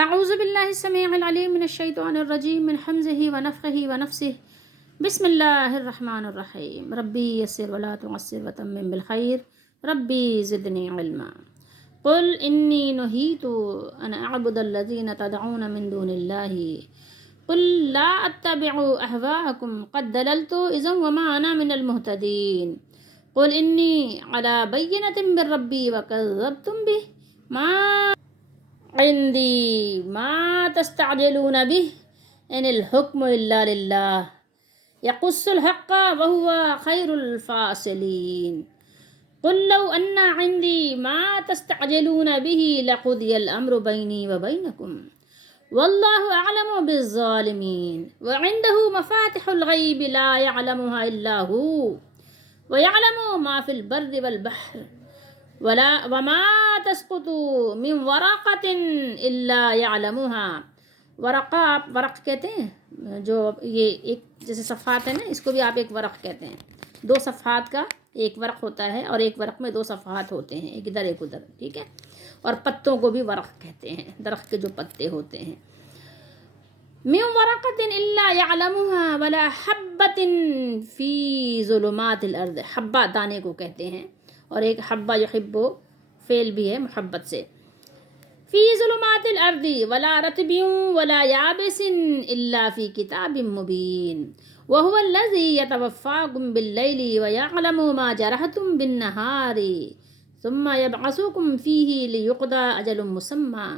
اعوذ باللہ السمیع العلیم من الشیطان الرجیم من حمزہ ونفخہ ونفسہ بسم اللہ الرحمن الرحیم ربی یسر ولا تعسر وتمم بالخیر ربی زدنی علما قل انی نہیت ان اعبد الذین تدعون من دون اللہ قل لا اتبع اہواءکم قد دللت اذا وما انا من المہتدین قل انی علی بینۃ من ربی وکذبتم بہ ما عندي ما تستعجلون به إن الحكم إلا لله يقص الحق وهو خير الفاصلين قل لو أن عندي ما تستعجلون به لقضي الأمر بيني وبينكم والله أعلم بالظالمين وعنده مفاتح الغيب لا يعلمها إلا هو ويعلم ما في البر والبحر وما تسقط من ورقة إلا يعلمها ورق کہتے ہیں جو یہ ایک جیسے صفحات ہیں نا، اس کو بھی آپ ایک ورق کہتے ہیں. 2 صفحات کا ایک ورق ہوتا ہے اور ایک ورق میں 2 صفحات ہوتے ہیں، ایک ادھر ایک ادھر، ٹھیک ہے. اور پتوں کو بھی ورق کہتے ہیں، درخت کے جو پتے ہوتے ہیں. من ورقة إلا يعلمها ولا حبة في ظلمات الأرض، حبہ دانے کو کہتے ہیں، اور ایک حبہ یحب فعل بھی ہے محبت سے. فی ظلمات الارض ولا رطب ولا یابس الا فی کتاب مبین وهو الذی یتوفاکم باللیل ویعلم ما جرحتم بالنہار ثم یبعثکم فیہ لیقضی اجل مسمى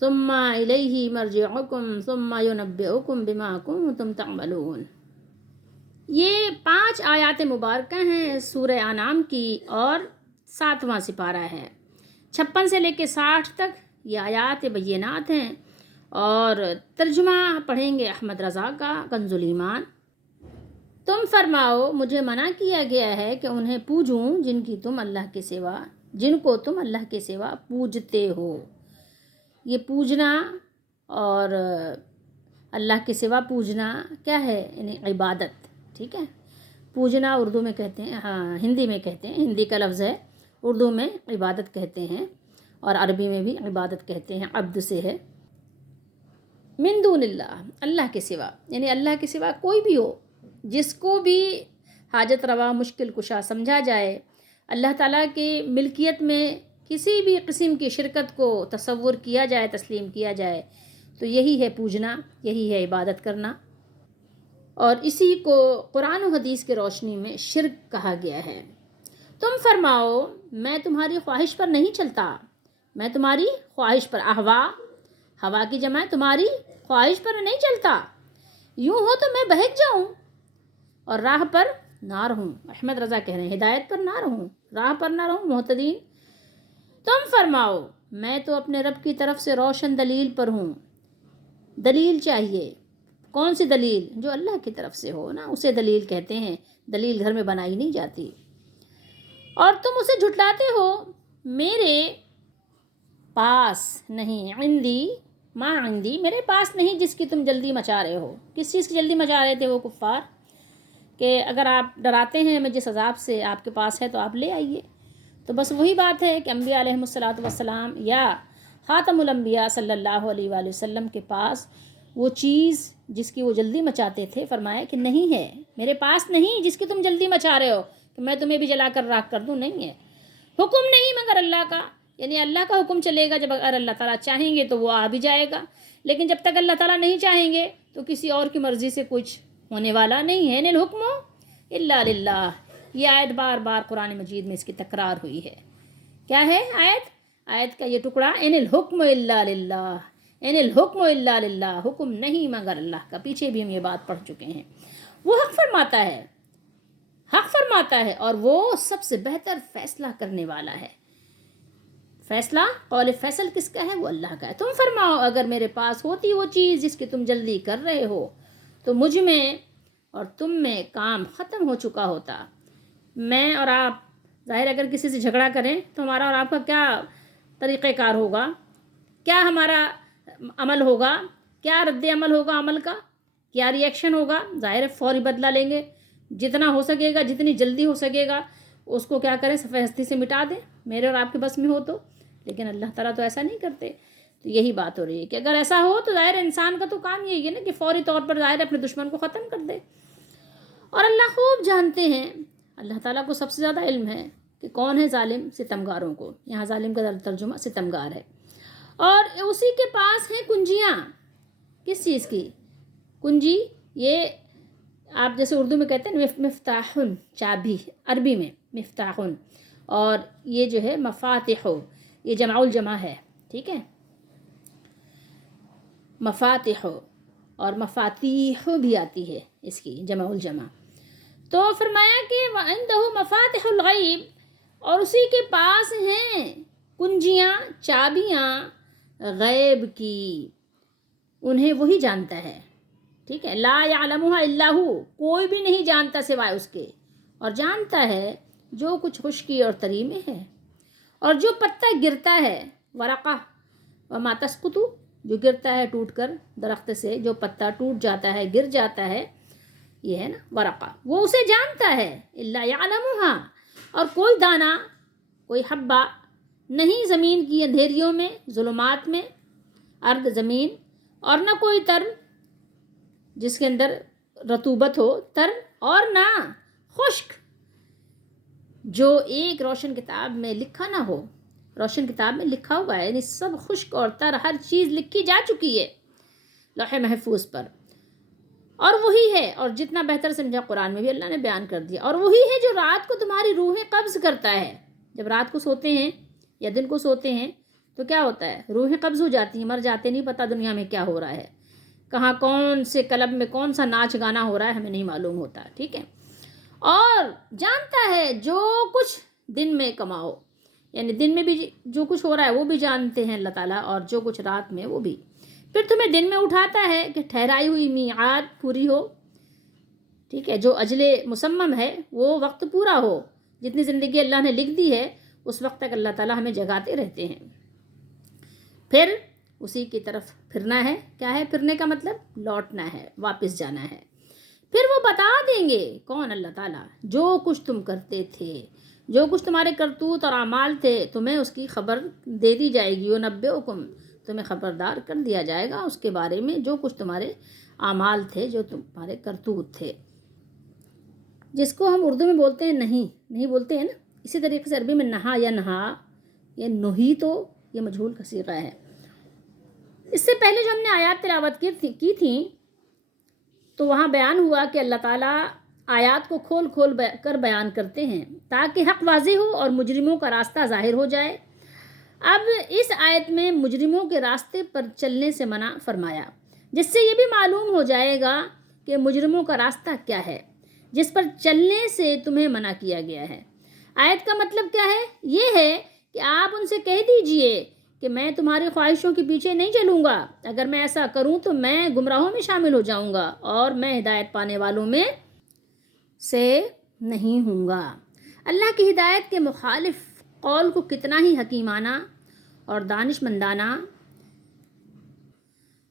ثم الیہ مرجعکم ثم ینبئکم بما کنتم تعملون. یہ 5 آیات مبارکہ ہیں سورہ انعام کی اور 7واں سپارہ ہے. 56 سے لے کے 60 تک یہ آیات بینات ہیں، اور ترجمہ پڑھیں گے احمد رضا کا کنز الایمان. تم فرماؤ مجھے منع کیا گیا ہے کہ انہیں پوجوں جن کو تم اللہ کے سوا پوجتے ہو. یہ پوجنا اور اللہ کے سوا پوجنا کیا ہے؟ یعنی عبادت، ٹھیک ہے. پوجنا اردو میں کہتے ہیں، ہاں ہندی میں کہتے ہیں، ہندی کا لفظ ہے، اردو میں عبادت کہتے ہیں، اور عربی میں بھی عبادت کہتے ہیں، عبد سے ہے. من دون اللہ، اللہ کے سوا، یعنی اللہ کے سوا کوئی بھی ہو جس کو بھی حاجت روا مشکل کشا سمجھا جائے، اللہ تعالیٰ کی ملکیت میں کسی بھی قسم کی شرکت کو تصور کیا جائے، تسلیم کیا جائے، تو یہی ہے پوجنا، یہی ہے عبادت کرنا. اور اسی کو قرآن و حدیث کے روشنی میں شرک کہا گیا ہے. تم فرماؤ میں تمہاری خواہش پر نہیں چلتا، میں تمہاری خواہش پر، ہوا کی جمع ہے، تمہاری خواہش پر نہیں چلتا. یوں ہو تو میں بہک جاؤں اور راہ پر نہ رہوں. احمد رضا کہہ رہے ہیں ہدایت پر نہ رہوں، راہ پر نہ رہوں، محتدین. تم فرماؤ میں تو اپنے رب کی طرف سے روشن دلیل پر ہوں. دلیل چاہیے، کون سی دلیل؟ جو اللہ کی طرف سے ہو نا، اسے دلیل کہتے ہیں. دلیل گھر میں بنائی نہیں جاتی. اور تم اسے جھٹلاتے ہو. میرے پاس نہیں، عندی میرے پاس نہیں، جس کی تم جلدی مچا رہے ہو. کس چیز کی جلدی مچا رہے تھے وہ کفار؟ کہ اگر آپ ڈراتے ہیں ہمیں جس عذاب سے، آپ کے پاس ہے تو آپ لے آئیے. تو بس وہی بات ہے کہ انبیاء علیہم الصلاۃ والسلام یا خاتم الانبیاء صلی اللہ علیہ وآلہ وسلم کے پاس وہ چیز جس کی وہ جلدی مچاتے تھے، فرمایا کہ نہیں ہے، میرے پاس نہیں جس کی تم جلدی مچا رہے ہو کہ میں تمہیں بھی جلا کر راکھ کر دوں. نہیں ہے، حکم نہیں مگر اللہ کا، یعنی اللہ کا حکم چلے گا. جب اگر اللہ تعالیٰ چاہیں گے تو وہ آ بھی جائے گا، لیکن جب تک اللہ تعالیٰ نہیں چاہیں گے تو کسی اور کی مرضی سے کچھ ہونے والا نہیں ہے. ان الحکم الا للہ. یہ آیت بار بار قرآن مجید میں اس کی تکرار ہوئی ہے. کیا ہے آیت کا یہ ٹکڑا؟ ان الحکم الا للہ، ان الحکم الا للہ، حکم نہیں مگر اللہ کا. پیچھے بھی ہم یہ بات پڑھ چکے ہیں. وہ حق فرماتا ہے اور وہ سب سے بہتر فیصلہ کرنے والا ہے. فیصلہ، قول فیصل کس کا ہے؟ وہ اللہ کا ہے. تم فرماؤ اگر میرے پاس ہوتی وہ چیز جس کی تم جلدی کر رہے ہو تو مجھ میں اور تم میں کام ختم ہو چکا ہوتا. میں اور آپ ظاہر اگر کسی سے جھگڑا کریں تو ہمارا اور آپ کا کیا طریقہ کار ہوگا، کیا ہمارا عمل ہوگا، کیا رد عمل ہوگا، عمل کا کیا ری ایکشن ہوگا؟ ظاہر فوری بدلہ لیں گے، جتنا ہو سکے گا، جتنی جلدی ہو سکے گا اس کو کیا کریں، صفحہ ہستی سے مٹا دیں، میرے اور آپ کے بس میں ہو تو. لیکن اللہ تعالیٰ تو ایسا نہیں کرتے. تو یہی بات ہو رہی ہے کہ اگر ایسا ہو تو ظاہر انسان کا تو کام یہی ہے نا کہ فوری طور پر ظاہر اپنے دشمن کو ختم کر دے. اور اللہ خوب جانتے ہیں، اللہ تعالیٰ کو سب سے زیادہ علم ہے کہ کون ہے ظالم. ستمگاروں کو، یہاں ظالم کا ترجمہ ستمگار ہے. اور اسی کے پاس ہیں کنجیاں. کس چیز کی کنجی؟ یہ آپ جیسے اردو میں کہتے ہیں مفتاحن، چابی، عربی میں مفتاحن. اور یہ جو ہے مفاتح، یہ جمع الجمع ہے. ٹھیک ہے، مفاتح اور مفاتیح بھی آتی ہے اس کی جمع الجمع. تو فرمایا کہ وَعِندَهُ مفاتح الغیب، اور اسی کے پاس ہیں کنجیاں، چابیاں غیب کی، انہیں وہی جانتا ہے. ٹھیک ہے، لا یعلمها الا هو، کوئی بھی نہیں جانتا سوائے اس کے. اور جانتا ہے جو کچھ خشکی اور تری میں ہے، اور جو پتا گرتا ہے، ورقہ وما تسقط، جو گرتا ہے ٹوٹ کر درخت سے، جو پتا ٹوٹ جاتا ہے، گر جاتا ہے، یہ ہے نا ورقہ، وہ اسے جانتا ہے. الا یعلمها، اور کوئی دانہ، کوئی حبہ نہیں زمین کی اندھیریوں میں، ظلمات میں، ارض زمین، اور نہ کوئی تر جس کے اندر رطوبت ہو، تر، اور نہ خشک جو ایک روشن کتاب میں لکھا نہ ہو. روشن کتاب میں لکھا ہوا ہے، یعنی سب خشک اور تر ہر چیز لکھی جا چکی ہے لوح محفوظ پر. اور وہی ہے، اور جتنا بہتر سمجھا قرآن میں بھی اللہ نے بیان کر دیا، اور وہی ہے جو رات کو تمہاری روحیں قبض کرتا ہے. جب رات کو سوتے ہیں یا دن کو سوتے ہیں تو کیا ہوتا ہے؟ روحیں قبض ہو جاتی ہیں، مر جاتے، نہیں پتہ دنیا میں کیا ہو رہا ہے، کہاں کون سے کلب میں کون سا ناچ گانا ہو رہا ہے، ہمیں نہیں معلوم ہوتا. ٹھیک ہے، اور جانتا ہے جو کچھ دن میں کماؤ، یعنی دن میں بھی جو کچھ ہو رہا ہے وہ بھی جانتے ہیں اللہ تعالیٰ، اور جو کچھ رات میں وہ بھی. پھر تمہیں دن میں اٹھاتا ہے کہ ٹھہرائی ہوئی میعاد پوری ہو. ٹھیک ہے، جو اجل مسمم ہے وہ وقت پورا ہو. جتنی زندگی اللہ نے لکھ دی ہے اس وقت تک اللہ تعالیٰ ہمیں جگاتے رہتے ہیں. پھر اسی کی طرف پھرنا ہے. کیا ہے پھرنے کا مطلب؟ لوٹنا ہے، واپس جانا ہے. پھر وہ بتا دیں گے، کون؟ اللہ تعالیٰ، جو کچھ تم کرتے تھے، جو کچھ تمہارے کرتوت اور اعمال تھے، تمہیں اس کی خبر دے دی جائے گی. وَنَبِّئُكُمْ، تمہیں خبردار کر دیا جائے گا اس کے بارے میں، جو کچھ تمہارے اعمال تھے، جو تمہارے کرتوت تھے، جس کو ہم اردو میں بولتے ہیں نہیں بولتے ہیں نا. اسی طریقے سے عربی میں نہا یا نہا یا نہی، تو یہ مجہول کا صیغہ ہے. اس سے پہلے جو ہم نے آیات تلاوت کی تھیں تو وہاں بیان ہوا کہ اللہ تعالیٰ آیات کو کھول کر بیان کرتے ہیں تاکہ حق واضح ہو اور مجرموں کا راستہ ظاہر ہو جائے. اب اس آیت میں مجرموں کے راستے پر چلنے سے منع فرمایا، جس سے یہ بھی معلوم ہو جائے گا کہ مجرموں کا راستہ کیا ہے جس پر چلنے سے تمہیں منع کیا گیا ہے. آیت کا مطلب کیا ہے؟ یہ ہے کہ آپ ان سے کہہ دیجئے کہ میں تمہاری خواہشوں کے پیچھے نہیں چلوں گا. اگر میں ایسا کروں تو میں گمراہوں میں شامل ہو جاؤں گا اور میں ہدایت پانے والوں میں سے نہیں ہوں گا. اللہ کی ہدایت کے مخالف قول کو کتنا ہی حکیمانہ اور دانش مندانہ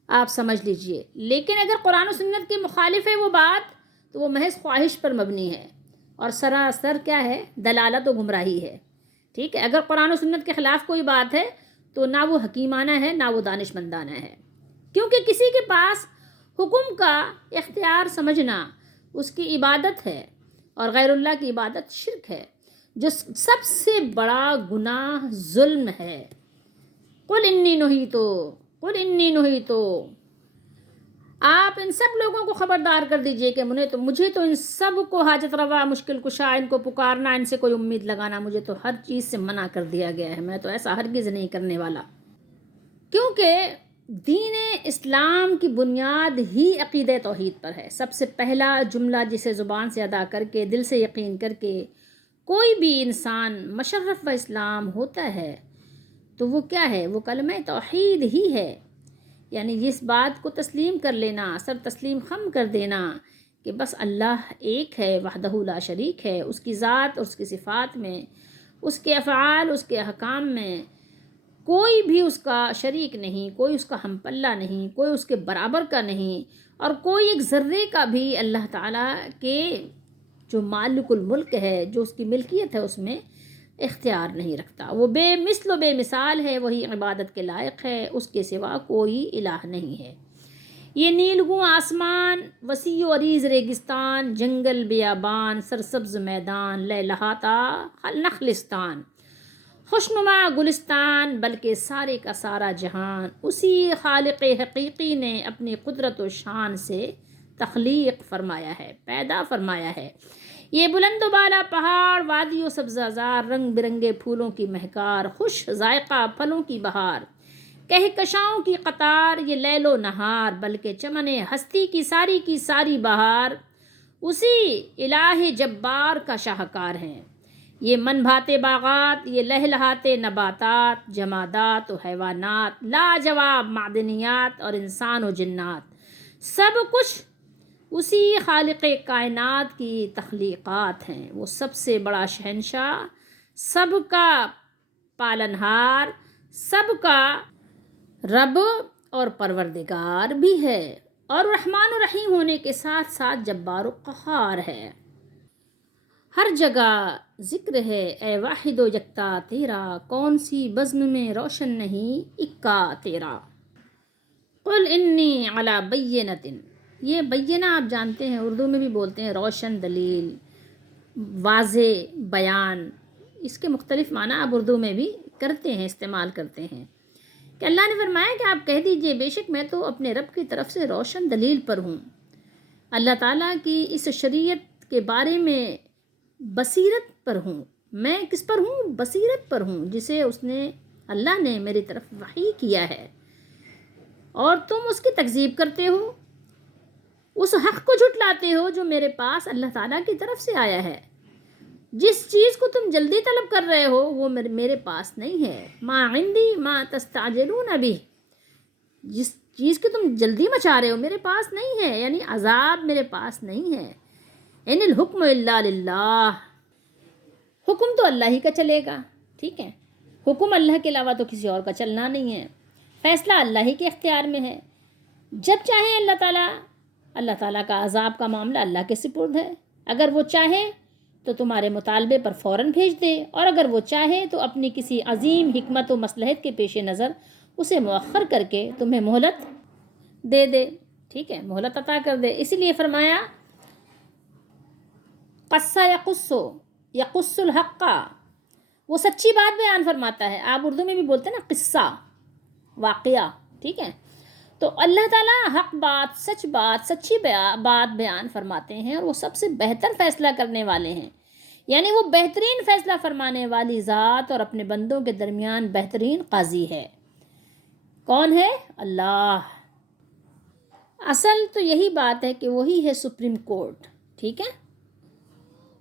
آپ سمجھ لیجئے، لیکن اگر قرآن و سنت کے مخالف ہے وہ بات تو وہ محض خواہش پر مبنی ہے اور سراسر کیا ہے؟ دلالت و گمراہی ہے. ٹھیک ہے، اگر قرآن و سنت کے خلاف کوئی بات ہے تو نہ وہ حکیمانہ ہے نہ وہ دانش مندانہ ہے، کیونکہ کسی کے پاس حکم کا اختیار سمجھنا اس کی عبادت ہے، اور غیر اللہ کی عبادت شرک ہے، جو سب سے بڑا گناہ ظلم ہے. قل انی نہیت، آپ ان سب لوگوں کو خبردار کر دیجئے کہ مجھے تو ان سب کو حاجت روا، مشکل کشا، ان کو پکارنا، ان سے کوئی امید لگانا، مجھے تو ہر چیز سے منع کر دیا گیا ہے. میں تو ایسا ہرگز نہیں کرنے والا، کیونکہ دین اسلام کی بنیاد ہی عقیدہ توحید پر ہے. سب سے پہلا جملہ جسے زبان سے ادا کر کے، دل سے یقین کر کے کوئی بھی انسان مشرف و اسلام ہوتا ہے تو وہ کیا ہے؟ وہ کلمہ توحید ہی ہے. یعنی اس بات کو تسلیم کر لینا، سر تسلیم خم کر دینا کہ بس اللہ ایک ہے، وحدہ لا شریک ہے. اس کی ذات اور اس کی صفات میں، اس کے افعال، اس کے احکام میں کوئی بھی اس کا شریک نہیں، کوئی اس کا ہم پلہ نہیں، کوئی اس کے برابر کا نہیں، اور کوئی ایک ذرے کا بھی اللہ تعالیٰ کے جو مالک الملک ہے، جو اس کی ملکیت ہے، اس میں اختیار نہیں رکھتا۔ وہ بے مثل و بے مثال ہے، وہی عبادت کے لائق ہے، اس کے سوا کوئی الہ نہیں ہے۔ یہ نیلگوں آسمان، وسیع و عریض ریگستان، جنگل بیابان، سرسبز میدان، لہلہاتا نخلستان، خوشنما گلستان، بلکہ سارے کا سارا جہان اسی خالق حقیقی نے اپنی قدرت و شان سے تخلیق فرمایا ہے، پیدا فرمایا ہے۔ یہ بلند و بالا پہاڑ، وادی و سبزہ زار، رنگ برنگے پھولوں کی مہکار، خوش ذائقہ پھلوں کی بہار، کہکشاؤں کی قطار، یہ لیل و نہار، بلکہ چمن ہستی کی ساری بہار اسی الہ جبار کا شاہکار ہیں۔ یہ من بھاتے باغات، یہ لہلہاتے نباتات، جمادات و حیوانات، لاجواب معدنیات اور انسان و جنات، سب کچھ اسی خالق کائنات کی تخلیقات ہیں۔ وہ سب سے بڑا شہنشاہ، سب کا پالنہار، سب کا رب اور پروردگار بھی ہے، اور رحمان و رحیم ہونے کے ساتھ ساتھ جبار و قہار ہے۔ ہر جگہ ذکر ہے اے واحد و یکتا تیرا، کون سی بزم میں روشن نہیں اکا تیرا۔ قل انی علی بینۃ، یہ بینہ آپ جانتے ہیں اردو میں بھی بولتے ہیں روشن دلیل، واضح بیان، اس کے مختلف معنی آپ اردو میں بھی کرتے ہیں، استعمال کرتے ہیں، کہ اللہ نے فرمایا کہ آپ کہہ دیجئے بے شک میں تو اپنے رب کی طرف سے روشن دلیل پر ہوں، اللہ تعالیٰ کی اس شریعت کے بارے میں بصیرت پر ہوں۔ میں کس پر ہوں؟ بصیرت پر ہوں، جسے اللہ نے میری طرف وحی کیا ہے، اور تم اس کی تکذیب کرتے ہو، اس حق کو جھٹلاتے ہو جو میرے پاس اللہ تعالیٰ کی طرف سے آیا ہے۔ جس چیز کو تم جلدی طلب کر رہے ہو وہ میرے پاس نہیں ہے۔ ما عندی ما تستعجلون بہ، جس چیز کی تم جلدی مچا رہے ہو میرے پاس نہیں ہے، یعنی عذاب میرے پاس نہیں ہے۔ ان الحکم الا للہ، حکم تو اللہ ہی کا چلے گا، ٹھیک ہے، حکم اللہ کے علاوہ تو کسی اور کا چلنا نہیں ہے، فیصلہ اللہ ہی کے اختیار میں ہے۔ جب چاہے اللہ تعالیٰ کا عذاب کا معاملہ اللہ کے سپرد ہے، اگر وہ چاہے تو تمہارے مطالبے پر فوراً بھیج دے، اور اگر وہ چاہے تو اپنی کسی عظیم حکمت و مصلحت کے پیش نظر اسے مؤخر کر کے تمہیں مہلت دے دے، ٹھیک ہے، مہلت عطا کر دے۔ اسی لیے فرمایا قصہ یقص الحق، وہ سچی بات بیان فرماتا ہے۔ آپ اردو میں بھی بولتے ہیں نا قصہ، واقعہ، ٹھیک ہے، تو اللہ تعالیٰ حق بات، سچ بات، سچی بات بیان فرماتے ہیں، اور وہ سب سے بہتر فیصلہ کرنے والے ہیں، یعنی وہ بہترین فیصلہ فرمانے والی ذات اور اپنے بندوں کے درمیان بہترین قاضی ہے۔ کون ہے؟ اللہ۔ اصل تو یہی بات ہے کہ وہی ہے سپریم کورٹ، ٹھیک ہے،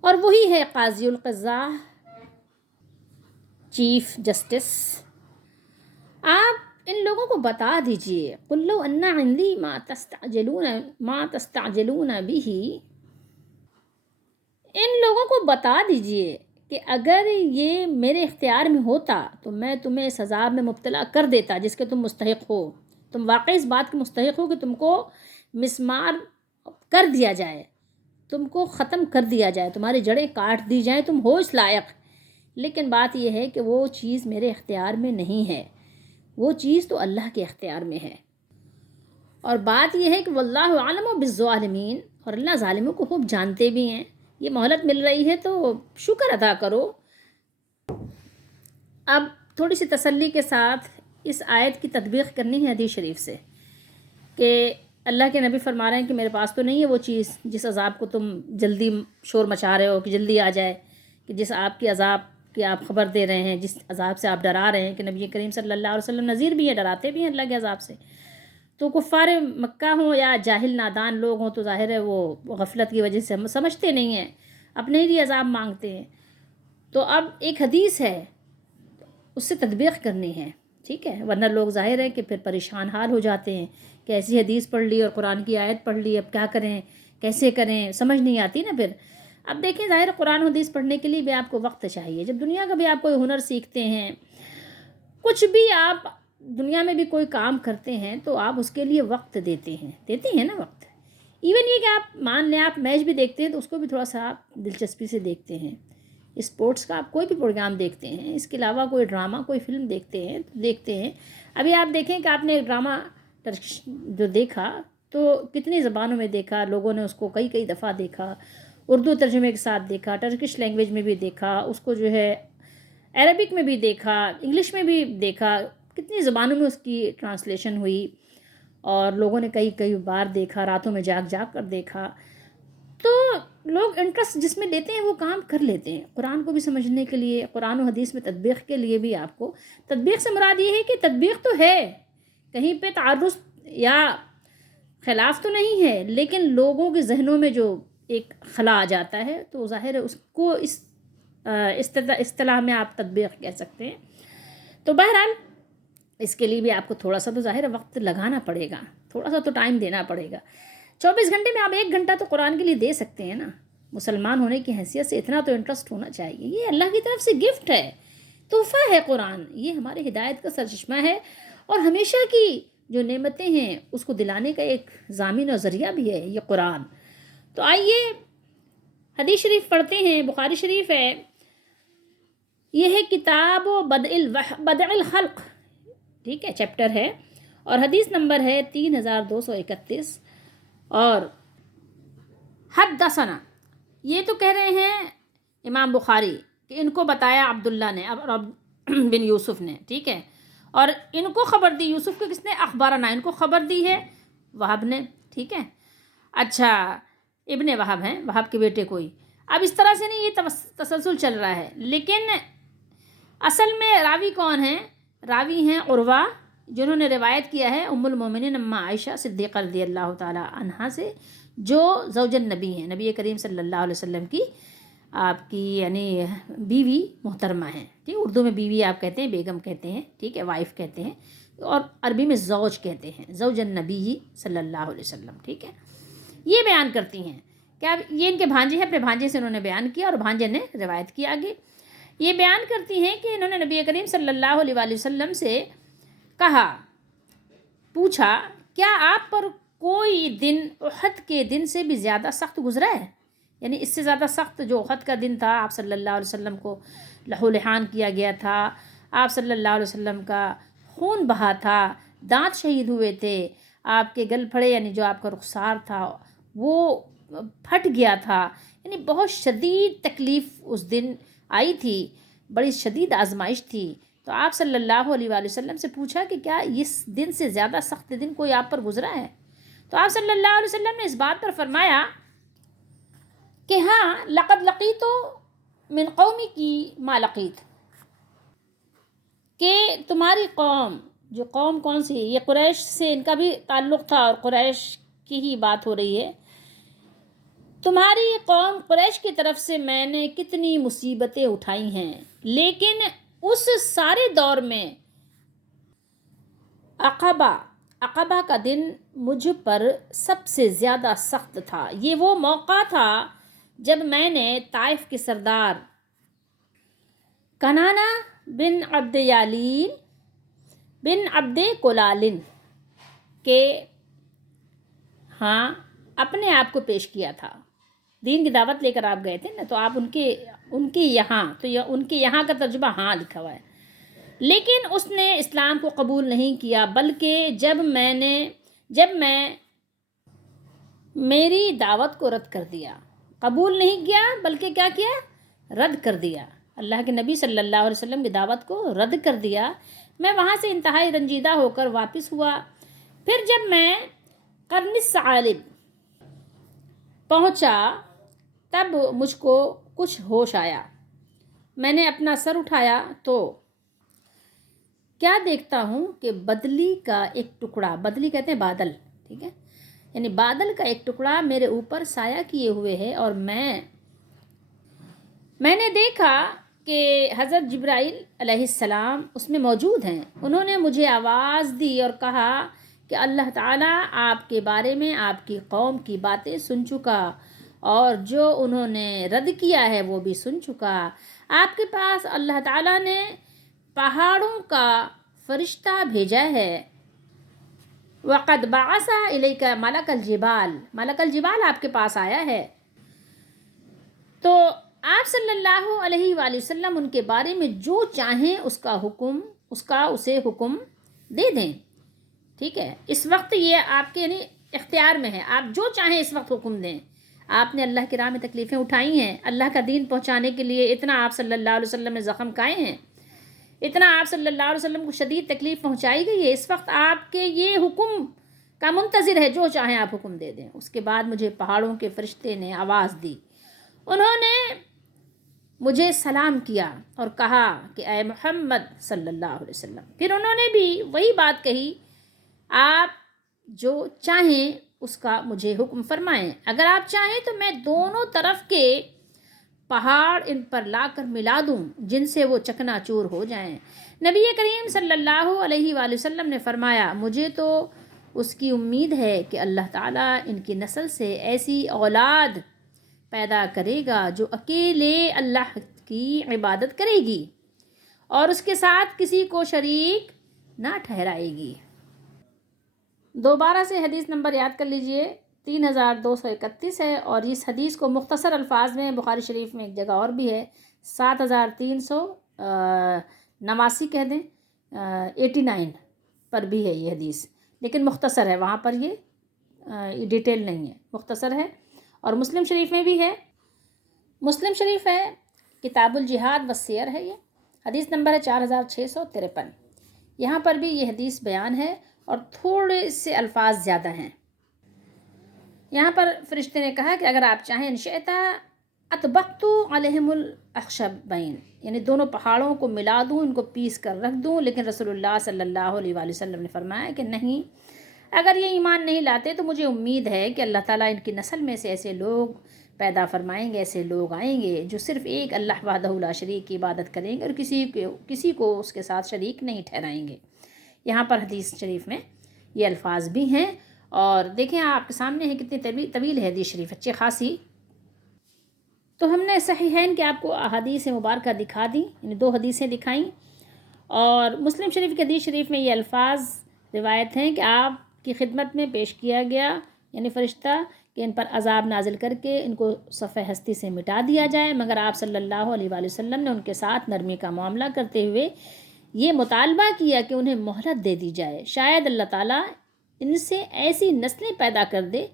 اور وہی ہے قاضی القضاء، چیف جسٹس۔ آپ ان لوگوں کو بتا دیجئے قل لو ان عندی ما تستعجلون به، ان لوگوں کو بتا دیجئے کہ اگر یہ میرے اختیار میں ہوتا تو میں تمہیں اس عذاب میں مبتلا کر دیتا جس کے تم مستحق ہو، تم واقعی اس بات کے مستحق ہو کہ تم کو مسمار کر دیا جائے، تم کو ختم کر دیا جائے، تمہاری جڑیں کاٹ دی جائیں، تم ہو اس لائق، لیکن بات یہ ہے کہ وہ چیز میرے اختیار میں نہیں ہے، وہ چیز تو اللہ کے اختیار میں ہے۔ اور بات یہ ہے کہ واللہ عالم بالظالمین، اور اللہ ظالموں کو خوب جانتے بھی ہیں۔ یہ مہلت مل رہی ہے تو شکر ادا کرو۔ اب تھوڑی سی تسلی کے ساتھ اس آیت کی تطبیق کرنی ہے حدیث شریف سے، کہ اللہ کے نبی فرما رہے ہیں کہ میرے پاس تو نہیں ہے وہ چیز جس عذاب کو تم جلدی شور مچا رہے ہو کہ جلدی آ جائے، کہ جس آپ کی عذاب کی آپ خبر دے رہے ہیں، جس عذاب سے آپ ڈرا رہے ہیں، کہ نبی کریم صلی اللہ علیہ وسلم نذیر بھی ہیں، ڈراتے بھی ہیں اللہ کے عذاب سے۔ تو کفار مکہ ہوں یا جاہل نادان لوگ ہوں تو ظاہر ہے وہ غفلت کی وجہ سے سمجھتے نہیں ہیں، اپنے ہی عذاب مانگتے ہیں۔ تو اب ایک حدیث ہے، اس سے تطبیق کرنی ہے، ٹھیک ہے، ورنہ لوگ ظاہر ہے کہ پھر پریشان حال ہو جاتے ہیں کہ ایسی حدیث پڑھ لی اور قرآن کی آیت پڑھ لی، اب کیا کریں، کیسے کریں، سمجھ نہیں آتی نا پھر۔ اب دیکھیں ظاہر قرآن حدیث پڑھنے کے لیے بھی آپ کو وقت چاہیے، جب دنیا کا بھی آپ کوئی ہنر سیکھتے ہیں، کچھ بھی آپ دنیا میں بھی کوئی کام کرتے ہیں تو آپ اس کے لیے وقت دیتے ہیں نا وقت۔ ایون یہ کہ آپ مان لیں آپ میچ بھی دیکھتے ہیں تو اس کو بھی تھوڑا سا آپ دلچسپی سے دیکھتے ہیں اسپورٹس کا آپ کوئی بھی پروگرام دیکھتے ہیں، اس کے علاوہ کوئی ڈرامہ کوئی فلم دیکھتے ہیں، ابھی آپ دیکھیں کہ آپ نے ایک ڈرامہ ٹرکش جو دیکھا تو کتنی زبانوں میں دیکھا، لوگوں نے اس کو کئی دفعہ دیکھا، اردو ترجمے کے ساتھ دیکھا، ٹرکش لینگویج میں بھی دیکھا، اس کو جو ہے عربک میں بھی دیکھا، انگلش میں بھی دیکھا، کتنی زبانوں میں اس کی ٹرانسلیشن ہوئی اور لوگوں نے کئی بار دیکھا، راتوں میں جاگ کر دیکھا. تو لوگ انٹرسٹ جس میں لیتے ہیں وہ کام کر لیتے ہیں. قرآن کو بھی سمجھنے کے لیے، قرآن و حدیث میں تطبیق کے لیے بھی آپ کو، تطبیق سے مراد یہ ہے کہ تطبیق تو ہے، کہیں پہ تعرض یا خلاف تو نہیں ہے، لیکن لوگوں کے ذہنوں میں جو ایک خلا آ جاتا ہے تو ظاہر ہے اس کو اس اصطلاح میں آپ تطبیق کہہ سکتے ہیں. تو بہرحال اس کے لیے بھی آپ کو تھوڑا سا تو ظاہر وقت لگانا پڑے گا، تھوڑا سا تو ٹائم دینا پڑے گا. 24 گھنٹے میں آپ 1 گھنٹہ تو قرآن کے لیے دے سکتے ہیں نا. مسلمان ہونے کی حیثیت سے اتنا تو انٹرسٹ ہونا چاہیے. یہ اللہ کی طرف سے گفٹ ہے، تحفہ ہے قرآن. یہ ہمارے ہدایت کا سرچشمہ ہے اور ہمیشہ کی جو نعمتیں ہیں اس کو دلانے کا ایک ضامن اور ذریعہ بھی ہے یہ قرآن. تو آئیے حدیث شریف پڑھتے ہیں. بخاری شریف ہے، یہ ہے کتاب و بدع الخلق، ٹھیک ہے، چیپٹر ہے اور حدیث نمبر ہے 3231. اور حدثنا، یہ تو کہہ رہے ہیں امام بخاری کہ ان کو بتایا عبداللہ نے بن یوسف نے، ٹھیک ہے، اور ان کو خبر دی یوسف کو کس نے؟ اخبارنا، ان کو خبر دی ہے وہب نے، ٹھیک ہے. اچھا، ابن وہب ہیں، وہب کے بیٹے کوئی. اب اس طرح سے نہیں، یہ تسلسل چل رہا ہے، لیکن اصل میں راوی کون ہیں؟ راوی ہیں عروہ، جنہوں نے روایت کیا ہے ام المومنین اماں عائشہ صدیقہ رضی اللہ تعالی عنہا سے، جو زوج النبی ہیں، نبی کریم صلی اللہ علیہ وسلم کی آپ کی یعنی بیوی محترمہ ہیں. ٹھیک، اردو میں بیوی آپ کہتے ہیں، بیگم کہتے ہیں، ٹھیک ہے، وائف کہتے ہیں، اور عربی میں زوج کہتے ہیں، زوج النبی صلی اللہ علیہ وسلم. ٹھیک ہے، یہ بیان کرتی ہیں کہ اب یہ ان کے بھانجے ہیں، اپنے بھانجے سے انہوں نے بیان کیا اور بھانجے نے روایت کی آگے. یہ بیان کرتی ہیں کہ انہوں نے نبی کریم صلی اللہ علیہ وآلہ وسلم سے کہا، پوچھا، کیا آپ پر کوئی دن احد کے دن سے بھی زیادہ سخت گزرا ہے؟ یعنی اس سے زیادہ سخت جو احد کا دن تھا، آپ صلی اللہ علیہ وسلم کو لہو لحان کیا گیا تھا، آپ صلی اللہ علیہ وسلم کا خون بہا تھا، دانت شہید ہوئے تھے، آپ کے گل پھڑے یعنی جو آپ کا رخسار تھا وہ پھٹ گیا تھا، یعنی بہت شدید تکلیف اس دن آئی تھی، بڑی شدید آزمائش تھی. تو آپ صلی اللہ علیہ وآلہ وسلم سے پوچھا کہ کیا اس دن سے زیادہ سخت دن کوئی آپ پر گزرا ہے؟ تو آپ صلی اللہ علیہ وسلم نے اس بات پر فرمایا کہ ہاں، لقد لقیت من قومی کی ما لقیت، کہ تمہاری قوم، جو قوم کون سی ہے؟ یہ قریش سے ان کا بھی تعلق تھا اور قریش کی ہی بات ہو رہی ہے. تمہاری قوم قریش کی طرف سے میں نے کتنی مصیبتیں اٹھائی ہیں، لیکن اس سارے دور میں عقبہ کا دن مجھ پر سب سے زیادہ سخت تھا. یہ وہ موقع تھا جب میں نے طائف کے سردار کنانہ بن عبد یالین بن عبد کلالن کے ہاں اپنے آپ کو پیش کیا تھا. دین کی دعوت لے کر آپ گئے تھے نا، تو آپ ان کے یہاں، تو ان کے یہاں کا ترجمہ ہاں لکھا ہوا ہے، لیکن اس نے اسلام کو قبول نہیں کیا، بلکہ جب میں میری دعوت کو رد کر دیا. قبول نہیں کیا بلکہ کیا کیا؟ رد کر دیا. اللہ کے نبی صلی اللہ علیہ وسلم کی دعوت کو رد کر دیا. میں وہاں سے انتہائی رنجیدہ ہو کر واپس ہوا. پھر جب میں قرن الثعالب پہنچا تب مجھ کو کچھ ہوش آیا. میں نے اپنا سر اٹھایا تو کیا دیکھتا ہوں کہ بدلی کا ایک ٹکڑا، بدلی کہتے ہیں بادل، ٹھیک ہے، یعنی بادل کا ایک ٹکڑا میرے اوپر سایہ کیے ہوئے ہے، اور میں نے دیکھا کہ حضرت جبرائیل علیہ السلام اس میں موجود ہیں. انہوں نے مجھے آواز دی اور کہا کہ اللہ تعالیٰ آپ کے بارے میں آپ کی قوم کی باتیں سن چکا، اور جو انہوں نے رد کیا ہے وہ بھی سن چکا. آپ کے پاس اللہ تعالیٰ نے پہاڑوں کا فرشتہ بھیجا ہے. وَقَدْ بَعَثَ إِلَيْكَ مَلَكَ الْجِبَالِ، ملک الجبال آپ کے پاس آیا ہے. تو آپ صلی اللہ علیہ وآلہ وسلم ان کے بارے میں جو چاہیں اسے حکم دے دیں. ٹھیک ہے، اس وقت یہ آپ کے یعنی اختیار میں ہے، آپ جو چاہیں اس وقت حکم دیں. آپ نے اللہ کی راہ میں تکلیفیں اٹھائی ہیں، اللہ کا دین پہنچانے کے لیے اتنا آپ صلی اللہ علیہ وسلم نے زخم کھائے ہیں، اتنا آپ صلی اللہ علیہ وسلم کو شدید تکلیف پہنچائی گئی ہے. اس وقت آپ کے یہ حکم کا منتظر ہے، جو چاہیں آپ حکم دے دیں. اس کے بعد مجھے پہاڑوں کے فرشتے نے آواز دی، انہوں نے مجھے سلام کیا اور کہا کہ اے محمد صلی اللہ علیہ وسلم. پھر انہوں نے بھی وہی بات کہی، آپ جو چاہیں اس کا مجھے حکم فرمائیں. اگر آپ چاہیں تو میں دونوں طرف کے پہاڑ ان پر لا کر ملا دوں جن سے وہ چکنا چور ہو جائیں. نبی کریم صلی اللہ علیہ وآلہ وسلم نے فرمایا، مجھے تو اس کی امید ہے کہ اللہ تعالیٰ ان کی نسل سے ایسی اولاد پیدا کرے گا جو اکیلے اللہ کی عبادت کرے گی اور اس کے ساتھ کسی کو شریک نہ ٹھہرائے گی. دوبارہ سے حدیث نمبر یاد کر لیجئے، 3231 ہے، اور اس حدیث کو مختصر الفاظ میں بخاری شریف میں ایک جگہ اور بھی ہے، 7389 کہہ دیں، 89 پر بھی ہے یہ حدیث، لیکن مختصر ہے، وہاں پر یہ ڈیٹیل نہیں ہے، مختصر ہے. اور مسلم شریف میں بھی ہے، مسلم شریف ہے، کتاب الجہاد والسیر ہے، یہ حدیث نمبر ہے 4653. یہاں پر بھی یہ حدیث بیان ہے اور تھوڑے سے الفاظ زیادہ ہیں. یہاں پر فرشتے نے کہا کہ اگر آپ چاہیں انشئتا اطبقت علیہم الاخشبین، یعنی دونوں پہاڑوں کو ملا دوں، ان کو پیس کر رکھ دوں. لیکن رسول اللہ صلی اللہ علیہ وآلہ وسلم نے فرمایا کہ نہیں، اگر یہ ایمان نہیں لاتے تو مجھے امید ہے کہ اللہ تعالیٰ ان کی نسل میں سے ایسے لوگ پیدا فرمائیں گے، ایسے لوگ آئیں گے جو صرف ایک اللہ وحدہ لا شریک کی عبادت کریں گے اور کسی کو اس کے ساتھ شریک نہیں ٹھہرائیں گے. یہاں پر حدیث شریف میں یہ الفاظ بھی ہیں، اور دیکھیں آپ کے سامنے ہے کتنی طویل ہے حدیث شریف، اچھی خاصی. تو ہم نے صحیحین کے آپ کو احادیث مبارکہ دکھا دی، یعنی 2 حدیثیں دکھائیں، اور مسلم شریف کے حدیث شریف میں یہ الفاظ روایت ہیں کہ آپ کی خدمت میں پیش کیا گیا، یعنی فرشتہ، کہ ان پر عذاب نازل کر کے ان کو صفحہ ہستی سے مٹا دیا جائے، مگر آپ صلی اللہ علیہ وآلہ وسلم نے ان کے ساتھ نرمی کا معاملہ کرتے ہوئے یہ مطالبہ کیا کہ انہیں مہلت دے دی جائے، شاید اللہ تعالیٰ ان سے ایسی نسلیں پیدا کر دے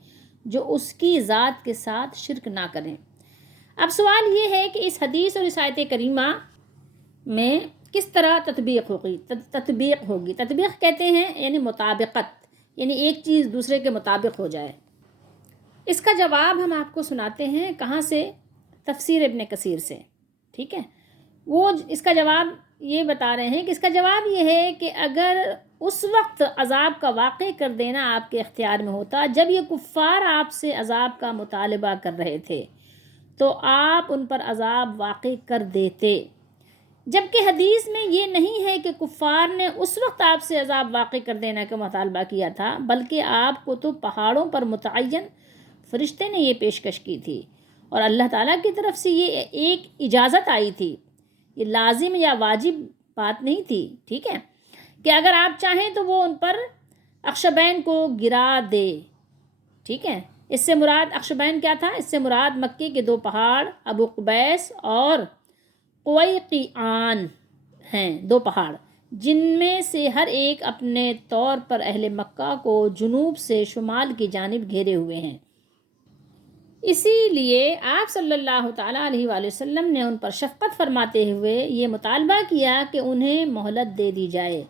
جو اس کی ذات کے ساتھ شرک نہ کریں. اب سوال یہ ہے کہ اس حدیث اور اس آیت کریمہ میں کس طرح تطبیق ہوگی. تطبیق کہتے ہیں یعنی مطابقت، یعنی ایک چیز دوسرے کے مطابق ہو جائے. اس کا جواب ہم آپ کو سناتے ہیں کہاں سے؟ تفسیر ابن کثیر سے. ٹھیک ہے، وہ اس کا جواب یہ بتا رہے ہیں کہ اس کا جواب یہ ہے کہ اگر اس وقت عذاب کا واقع کر دینا آپ کے اختیار میں ہوتا جب یہ کفار آپ سے عذاب کا مطالبہ کر رہے تھے تو آپ ان پر عذاب واقع کر دیتے، جبکہ حدیث میں یہ نہیں ہے کہ کفار نے اس وقت آپ سے عذاب واقع کر دینے کا مطالبہ کیا تھا، بلکہ آپ کو تو پہاڑوں پر متعین فرشتے نے یہ پیشکش کی تھی، اور اللہ تعالیٰ کی طرف سے یہ ایک اجازت آئی تھی، یہ لازم یا واجب بات نہیں تھی. ٹھیک ہے، کہ اگر آپ چاہیں تو وہ ان پر اخشبین کو گرا دے. ٹھیک ہے، اس سے مراد اخشبین کیا تھا؟ اس سے مراد مکے کے 2 پہاڑ ابو قبیس اور قویقیان ہیں، 2 پہاڑ جن میں سے ہر ایک اپنے طور پر اہل مکہ کو جنوب سے شمال کی جانب گھیرے ہوئے ہیں. اسی لیے آپ صلی اللہ تعالیٰ علیہ وآلہ وسلم نے ان پر شفقت فرماتے ہوئے یہ مطالبہ کیا کہ انہیں مہلت دے دی جائے.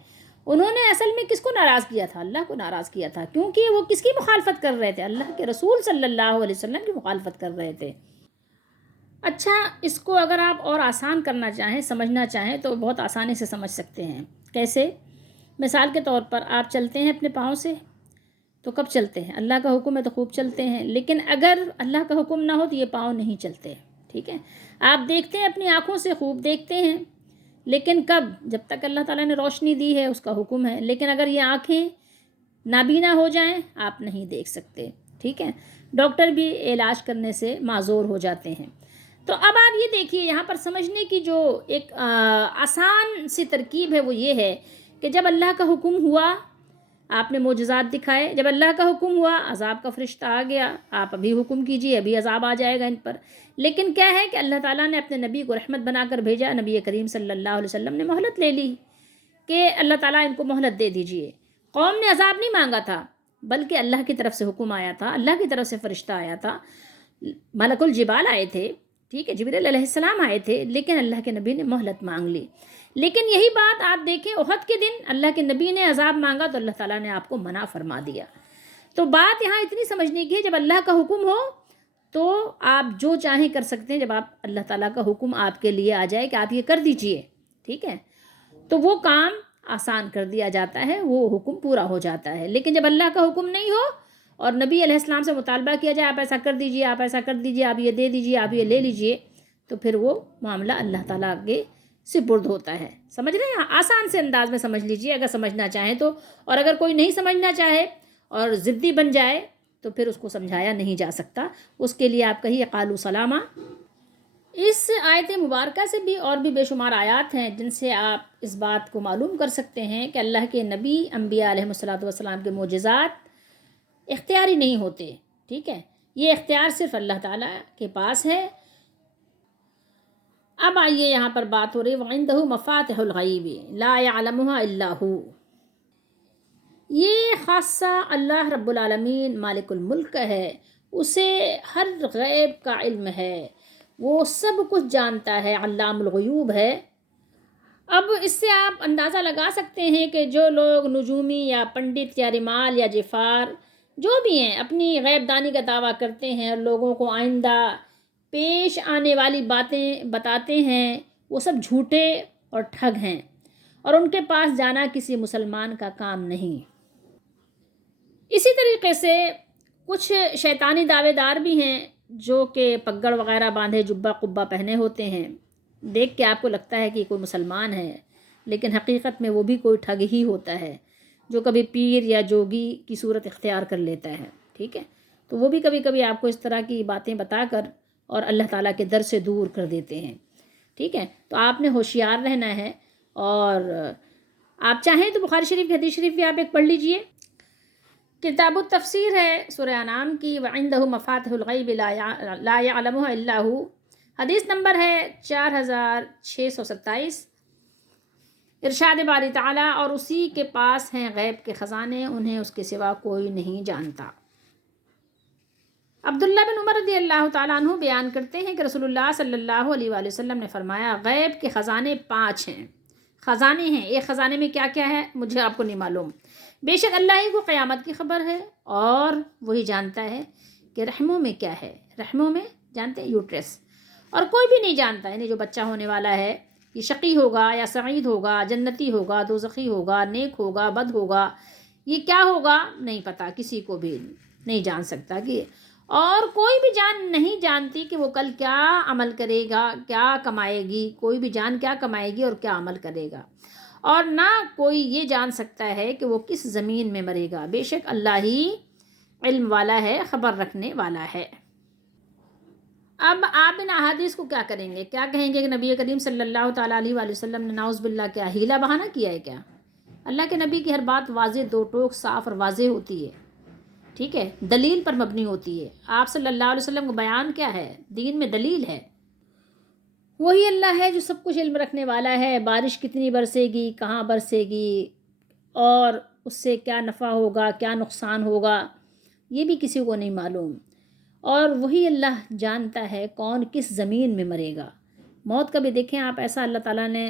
انہوں نے اصل میں کس کو ناراض کیا تھا؟ اللہ کو ناراض کیا تھا، کیونکہ وہ کس کی مخالفت کر رہے تھے؟ اللہ کے رسول صلی اللہ علیہ وسلم کی مخالفت کر رہے تھے. اچھا، اس کو اگر آپ اور آسان کرنا چاہیں، سمجھنا چاہیں تو بہت آسانی سے سمجھ سکتے ہیں. کیسے؟ مثال کے طور پر آپ چلتے ہیں اپنے پاؤں سے، تو کب چلتے ہیں؟ اللہ کا حکم ہے تو خوب چلتے ہیں، لیکن اگر اللہ کا حکم نہ ہو تو یہ پاؤں نہیں چلتے. ٹھیک ہے، آپ دیکھتے ہیں اپنی آنکھوں سے، خوب دیکھتے ہیں، لیکن کب؟ جب تک اللہ تعالیٰ نے روشنی دی ہے، اس کا حکم ہے. لیکن اگر یہ آنکھیں نابینا ہو جائیں آپ نہیں دیکھ سکتے. ٹھیک ہے، ڈاکٹر بھی علاج کرنے سے معذور ہو جاتے ہیں. تو اب آپ یہ دیکھیے، یہاں پر سمجھنے کی جو ایک آسان سی ترکیب ہے وہ یہ ہے کہ جب اللہ کا حکم ہوا آپ نے معجزات دکھائے، جب اللہ کا حکم ہوا عذاب کا فرشتہ آ گیا، آپ ابھی حکم کیجئے، ابھی عذاب آ جائے گا ان پر۔ لیکن کیا ہے کہ اللہ تعالیٰ نے اپنے نبی کو رحمت بنا کر بھیجا، نبی کریم صلی اللہ علیہ وسلم نے مہلت لے لی کہ اللہ تعالیٰ ان کو مہلت دے دیجئے۔ قوم نے عذاب نہیں مانگا تھا، بلکہ اللہ کی طرف سے حکم آیا تھا، اللہ کی طرف سے فرشتہ آیا تھا، ملک الجبال آئے تھے، ٹھیک ہے، جبریل علیہ السلام آئے تھے، لیکن اللہ کے نبی نے مہلت مانگ لی۔ لیکن یہی بات آپ دیکھیں احد کے دن اللہ کے نبی نے عذاب مانگا تو اللہ تعالیٰ نے آپ کو منع فرما دیا۔ تو بات یہاں اتنی سمجھنے کی ہے، جب اللہ کا حکم ہو تو آپ جو چاہیں کر سکتے ہیں، جب آپ اللہ تعالیٰ کا حکم آپ کے لیے آ جائے کہ آپ یہ کر دیجئے، ٹھیک ہے، تو وہ کام آسان کر دیا جاتا ہے، وہ حکم پورا ہو جاتا ہے۔ لیکن جب اللہ کا حکم نہیں ہو اور نبی علیہ السلام سے مطالبہ کیا جائے آپ ایسا کر دیجئے، آپ ایسا کر دیجئے، آپ یہ دے دیجئے، آپ یہ لے لیجئے، تو پھر وہ معاملہ اللہ تعالیٰ کے سپرد ہوتا ہے۔ سمجھ رہے ہیں؟ آسان سے انداز میں سمجھ لیجئے اگر سمجھنا چاہیں تو، اور اگر کوئی نہیں سمجھنا چاہے اور ضدی بن جائے تو پھر اس کو سمجھایا نہیں جا سکتا، اس کے لیے آپ کہیے قالوا سلاما۔ اس آیت مبارکہ سے بھی اور بھی بے شمار آیات ہیں جن سے آپ اس بات کو معلوم کر سکتے ہیں کہ اللہ کے نبی انبیاء علیہ الصلوۃ کے معجزات اختیاری نہیں ہوتے، ٹھیک ہے، یہ اختیار صرف اللہ تعالیٰ کے پاس ہے۔ اب آئیے یہاں پر بات ہو رہی وَعِندَهُ مَفَاتِحُ الْغَيْبِ لَا يَعْلَمُهَا إِلَّا هُوَ، یہ خاصہ اللہ رب العالمین مالک الملک ہے، اسے ہر غیب کا علم ہے، وہ سب کچھ جانتا ہے، علام الغیوب ہے۔ اب اس سے آپ اندازہ لگا سکتے ہیں کہ جو لوگ نجومی یا پنڈت یا رمال یا جفار جو بھی ہیں اپنی غیب دانی کا دعویٰ کرتے ہیں اور لوگوں کو آئندہ پیش آنے والی باتیں بتاتے ہیں، وہ سب جھوٹے اور ٹھگ ہیں، اور ان کے پاس جانا کسی مسلمان کا کام نہیں۔ اسی طریقے سے کچھ شیطانی دعوے دار بھی ہیں جو کہ پگڑ وغیرہ باندھے جبہ قبہ پہنے ہوتے ہیں، دیکھ کے آپ کو لگتا ہے کہ کوئی مسلمان ہے، لیکن حقیقت میں وہ بھی کوئی ٹھگ ہی ہوتا ہے جو کبھی پیر یا جوگی کی صورت اختیار کر لیتا ہے، ٹھیک ہے، تو وہ بھی کبھی کبھی آپ کو اس طرح کی باتیں بتا کر اور اللہ تعالیٰ کے در سے دور کر دیتے ہیں، ٹھیک ہے، تو آپ نے ہوشیار رہنا ہے۔ اور آپ چاہیں تو بخاری شریف کی حدیث شریف بھی آپ ایک پڑھ لیجئے، کتاب التفسیر ہے سورہ انعام کی، وَعِندَهُ مَفَاتِحُ الْغَيْبِ لَا يَعْلَمُهَا إِلَّا هُوَ، حدیث نمبر ہے 4627۔ ارشاد باری تعالیٰ، اور اسی کے پاس ہیں غیب کے خزانے، انہیں اس کے سوا کوئی نہیں جانتا۔ عبداللہ بن عمر رضی اللہ تعالیٰ عنہ بیان کرتے ہیں کہ رسول اللہ صلی اللہ علیہ وآلہ وسلم نے فرمایا غیب کے خزانے 5 ہیں، خزانے ہیں، ایک خزانے میں کیا کیا ہے مجھے آپ کو نہیں معلوم، بے شک اللہ ہی کو قیامت کی خبر ہے، اور وہی جانتا ہے کہ رحموں میں کیا ہے، رحموں میں جانتے ہیں یوٹرس، اور کوئی بھی نہیں جانتا، یعنی جو بچہ ہونے والا ہے یہ شقی ہوگا یا سعید ہوگا، جنتی ہوگا، دوزخی ہوگا، نیک ہوگا، بد ہوگا، یہ کیا ہوگا نہیں پتہ، کسی کو بھی نہیں جان سکتا کہ، اور کوئی بھی جان نہیں جانتی کہ وہ کل کیا عمل کرے گا، کیا کمائے گی، کوئی بھی جان کیا کمائے گی اور کیا عمل کرے گا، اور نہ کوئی یہ جان سکتا ہے کہ وہ کس زمین میں مرے گا، بے شک اللہ ہی علم والا ہے، خبر رکھنے والا ہے۔ اب آپ ان احادیث کو کیا کریں گے؟ کیا کہیں گے کہ نبی کریم صلی اللہ تعالیٰ علیہ وآلہ وسلم نے نعوذ باللہ کیا ہیلا بہانہ کیا ہے کیا؟ اللہ کے نبی کی ہر بات واضح، دو ٹوک، صاف اور واضح ہوتی ہے، ٹھیک ہے، دلیل پر مبنی ہوتی ہے۔ آپ صلی اللہ علیہ وسلم کا بیان کیا ہے؟ دین میں دلیل ہے۔ وہی اللہ ہے جو سب کچھ علم رکھنے والا ہے، بارش کتنی برسے گی، کہاں برسے گی، اور اس سے کیا نفع ہوگا، کیا نقصان ہوگا، یہ بھی کسی کو نہیں معلوم، اور وہی اللہ جانتا ہے کون کس زمین میں مرے گا۔ موت کا بھی دیکھیں آپ، ایسا اللہ تعالیٰ نے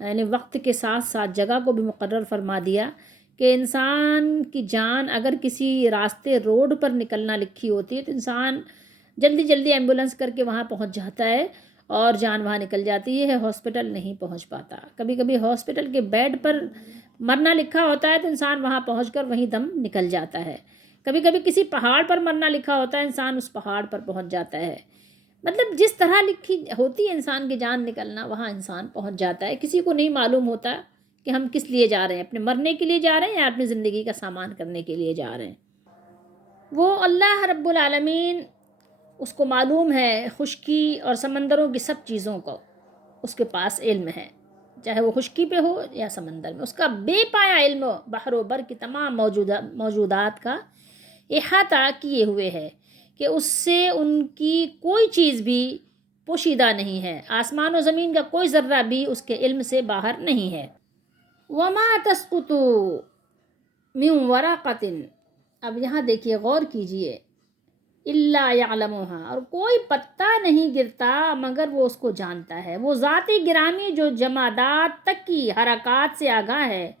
یعنی وقت کے ساتھ ساتھ جگہ کو بھی مقرر فرما دیا کہ انسان کی جان اگر کسی راستے روڈ پر نکلنا لکھی ہوتی ہے تو انسان جلدی جلدی ایمبولنس کر کے وہاں پہنچ جاتا ہے اور جان وہاں نکل جاتی ہے، ہاسپٹل نہیں پہنچ پاتا۔ کبھی کبھی ہاسپٹل کے بیڈ پر مرنا لکھا ہوتا ہے تو انسان وہاں پہنچ کر وہیں دم نکل جاتا ہے۔ کبھی کبھی کسی پہاڑ پر مرنا لکھا ہوتا ہے، انسان اس پہاڑ پر پہنچ جاتا ہے۔ مطلب جس طرح لکھی ہوتی ہے انسان کی جان نکلنا، وہاں انسان پہنچ جاتا ہے۔ کسی کو نہیں معلوم ہوتا کہ ہم کس لیے جا رہے ہیں، اپنے مرنے کے لیے جا رہے ہیں یا اپنی زندگی کا سامان کرنے کے لیے جا رہے ہیں۔ وہ اللہ رب العالمین اس کو معلوم ہے، خشکی اور سمندروں کی سب چیزوں کو اس کے پاس علم ہے، چاہے وہ خشکی پہ ہو یا سمندر میں، اس کا بے پایا علم بحر و بر کی تمام موجودات کا احاطہ کیے ہوئے ہے کہ اس سے ان کی کوئی چیز بھی پوشیدہ نہیں ہے، آسمان و زمین کا کوئی ذرہ بھی اس کے علم سے باہر نہیں ہے۔ وما تسقط من ورقۃ، اب یہاں دیکھیے غور کیجئے، الا یعلمها، اور کوئی پتا نہیں گرتا مگر وہ اس کو جانتا ہے، وہ ذاتی گرامی جو جمادات تک کی حرکات سے آگاہ ہے،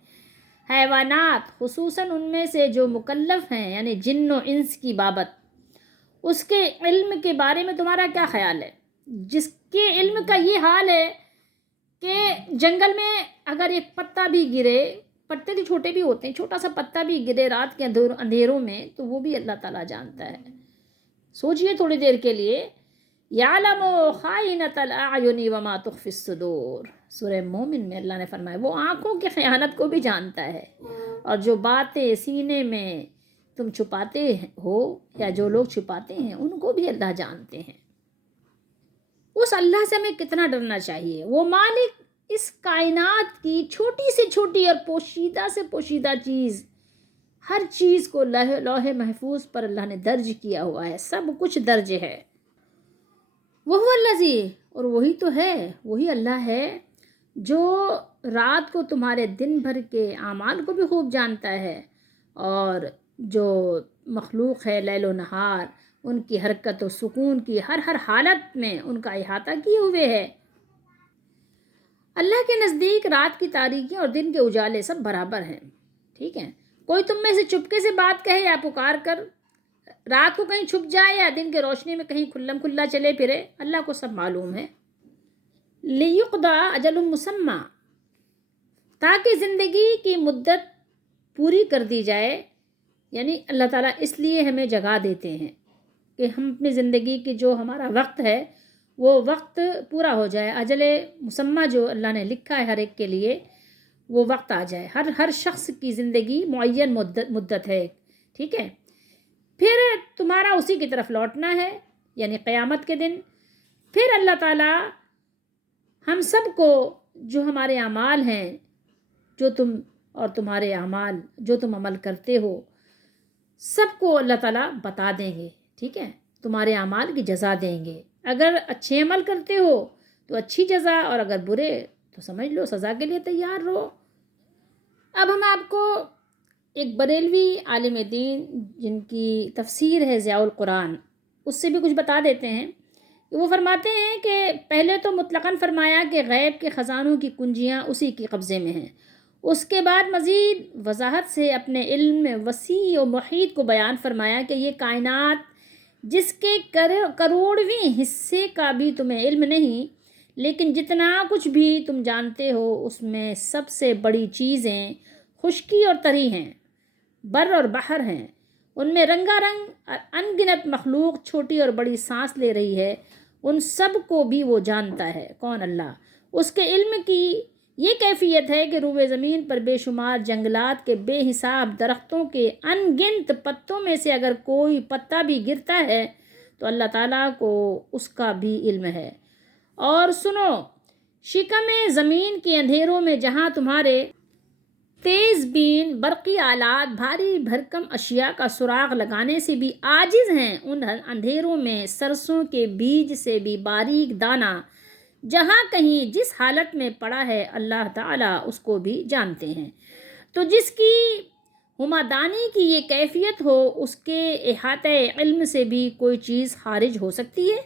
حیوانات خصوصاً ان میں سے جو مکلف ہیں یعنی جن و انس کی بابت، اس کے علم کے بارے میں تمہارا کیا خیال ہے؟ جس کے علم کا یہ حال ہے کہ جنگل میں اگر ایک پتا بھی گرے، پتے تو چھوٹے بھی ہوتے ہیں، چھوٹا سا پتا بھی گرے رات کے اندھیروں میں تو وہ بھی اللہ تعالیٰ جانتا ہے۔ سوچئے تھوڑی دیر کے لیے، یعلم خائنۃ الاعین وما تخفی الصدور، سورہ مومن میں اللہ نے فرمایا وہ آنکھوں کی خیانت کو بھی جانتا ہے، اور جو باتیں سینے میں تم چھپاتے ہو یا جو لوگ چھپاتے ہیں ان کو بھی اللہ جانتے ہیں۔ اس اللہ سے ہمیں کتنا ڈرنا چاہیے، وہ مالک اس کائنات کی چھوٹی سے چھوٹی اور پوشیدہ سے پوشیدہ چیز، ہر چیز کو لوح محفوظ پر اللہ نے درج کیا ہوا ہے، سب کچھ درج ہے۔ وہو الذی، اور وہی تو ہے، وہی اللہ ہے جو رات کو تمہارے دن بھر کے اعمال کو بھی خوب جانتا ہے، اور جو مخلوق ہے لیل و نہار، ان کی حرکت و سکون کی ہر حالت میں ان کا احاطہ کیے ہوئے ہے۔ اللہ کے نزدیک رات کی تاریکی اور دن کے اجالے سب برابر ہیں، ٹھیک ہے؟ کوئی تم میں سے چپکے سے بات کہے یا پکار کر رات کو کہیں چھپ جائے یا دن کے روشنی میں کہیں کھلم کھلا چلے پھرے، اللہ کو سب معلوم ہے۔ لیقضی اجل مسمى، تاکہ زندگی کی مدت پوری کر دی جائے، یعنی اللہ تعالیٰ اس لیے ہمیں جگا دیتے ہیں کہ ہم اپنی زندگی کی جو ہمارا وقت ہے وہ وقت پورا ہو جائے، اجل مسمى جو اللہ نے لکھا ہے ہر ایک کے لیے وہ وقت آ جائے۔ ہر شخص کی زندگی معین مدت ہے، ٹھیک ہے؟ پھر تمہارا اسی کی طرف لوٹنا ہے، یعنی قیامت کے دن۔ پھر اللہ تعالیٰ ہم سب کو جو ہمارے اعمال ہیں، جو تم اور تمہارے اعمال جو تم عمل کرتے ہو، سب کو اللہ تعالیٰ بتا دیں گے، ٹھیک ہے؟ تمہارے اعمال کی جزا دیں گے، اگر اچھے عمل کرتے ہو تو اچھی جزا، اور اگر برے تو سمجھ لو سزا کے لیے تیار رہو۔ اب ہم آپ کو ایک بریلوی عالم دین جن کی تفسیر ہے ضیاء القرآن، اس سے بھی کچھ بتا دیتے ہیں۔ وہ فرماتے ہیں کہ پہلے تو مطلقاً فرمایا کہ غیب کے خزانوں کی کنجیاں اسی کے قبضے میں ہیں، اس کے بعد مزید وضاحت سے اپنے علم وسیع و محیط کو بیان فرمایا کہ یہ کائنات جس کے کروڑویں حصے کا بھی تمہیں علم نہیں، لیکن جتنا کچھ بھی تم جانتے ہو اس میں سب سے بڑی چیزیں خشکی اور تری ہیں، بر اور بحر ہیں، ان میں رنگا رنگ ان گنت مخلوق چھوٹی اور بڑی سانس لے رہی ہے، ان سب کو بھی وہ جانتا ہے۔ کون؟ اللہ۔ اس کے علم کی یہ کیفیت ہے کہ روئے زمین پر بے شمار جنگلات کے بے حساب درختوں کے ان گنت پتوں میں سے اگر کوئی پتا بھی گرتا ہے تو اللہ تعالیٰ کو اس کا بھی علم ہے۔ اور سنو، شکم زمین کے اندھیروں میں جہاں تمہارے تیز بین برقی آلات بھاری بھرکم اشیاء کا سراغ لگانے سے بھی عاجز ہیں، ان اندھیروں میں سرسوں کے بیج سے بھی باریک دانہ جہاں کہیں جس حالت میں پڑا ہے اللہ تعالیٰ اس کو بھی جانتے ہیں۔ تو جس کی ہمادانی کی یہ کیفیت ہو اس کے احاطۂ علم سے بھی کوئی چیز خارج ہو سکتی ہے؟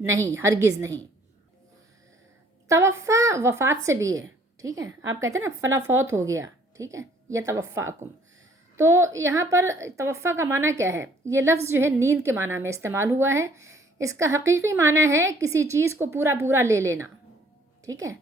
نہیں، ہرگز نہیں۔ توفیٰ وفات سے بھی ہے، ٹھیک ہے؟ آپ کہتے ہیں نا فلاں فوت ہو گیا، ٹھیک ہے؟ یتوفاکم، تو یہاں پر توفیٰ کا معنی کیا ہے؟ یہ لفظ جو ہے نیند کے معنی میں استعمال ہوا ہے، اس کا حقیقی معنی ہے کسی چیز کو پورا لے لینا، ٹھیک ہے؟